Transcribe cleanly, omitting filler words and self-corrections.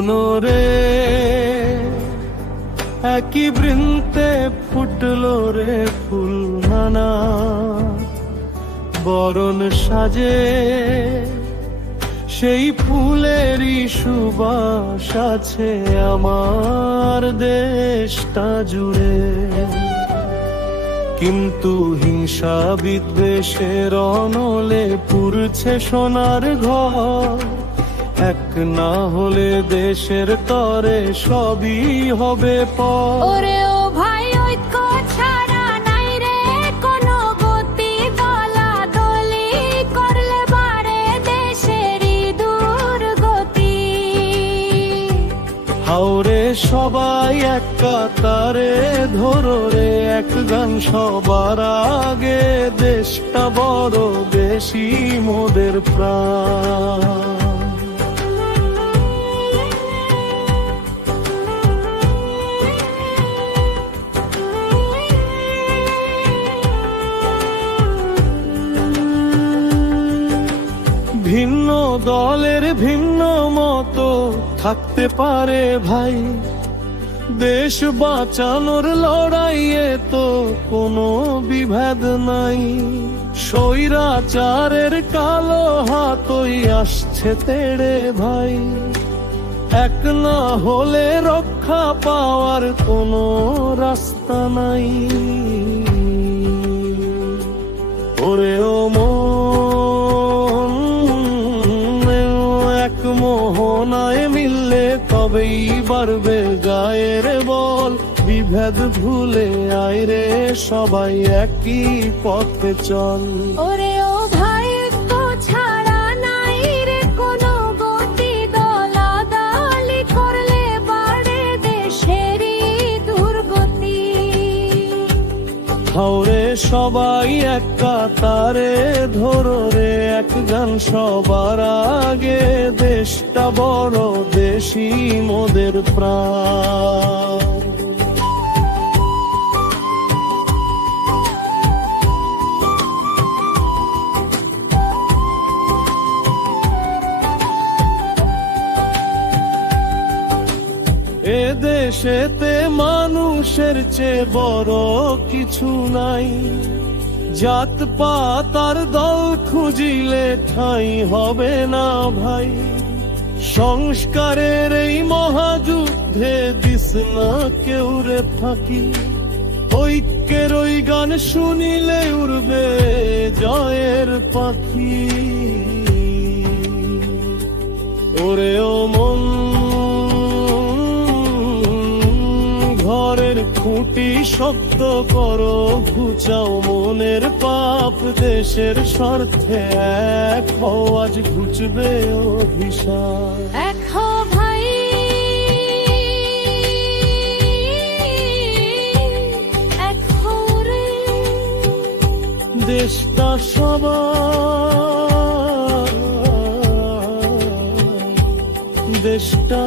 শোনো রে, একই বৃন্তে ফুটলো রে ফুল নানা, বরণ সাজে সেই ফুলেরই সুবাস আছে আমার দেশটা জুড়ে। কিন্তু হিংসা বিদ্বেষের অনলে পুড়ছে সোনার ঘর, এক না হলে দেশের তরে সবই হবে পর। ওরে ও ভাই, ঐক্য ছাড়া নাই রে কোনো গতি, দলাদলি করলে বাড়ে দেশেরই দুর্গতি। হাওরে সবাই এক কাতারে, ধরো রে এক গান সবার আগে, দেশটা বড় বেশি মোদের প্রাণ। ভিন্ন দলের ভিন্ন মতো থাকতে পারে ভাই, দেশ বাঁচানোর লড়াইয়ে তো কোনো বিভেদ নাই। স্বৈরাচারের কালো হাতই আসছে তেড়ে ভাই, এক না হলে রক্ষা পাওয়ার কোনো রাস্তা নাই। ওরে ও মোহনায় মিললে তবেই বাড়বে গায়ের বল, বিভেদ ভুলে আয় রে সবাই একই পথে চল। ওরে ও ভাই, ঐক্য ছাড়া নাই রে কোনো গতি, দলাদলি করলে বাড়ে দেশেরই দুর্গতি। হাওরে সবাই এক কাতারে, ধরো রে এক গান সবার আগে, দেশটা বড় বেশি মোদের প্রাণ। এ দেশেতে মানুষের চেয়ে বড় কিছু নাই, জাত পাত আর দল খুঁজিলে ঠাঁই হবে না ভাই। সংস্কারের এই মহাযুদ্ধে দিস না কেউ রে ফাঁকি, ঐক্যের ওই গান শুনিলে উড়বে জয়ের পাখি। ওরে ও মন, ঘরের খুঁটি শক্ত করো, ঘুচাও মনের পাপ, দেশের স্বার্থে এক হও, আজ ঘুচবে অভিশাপ। এক হও ভাই, এক হও রে, দেশটা সবার, দেশটা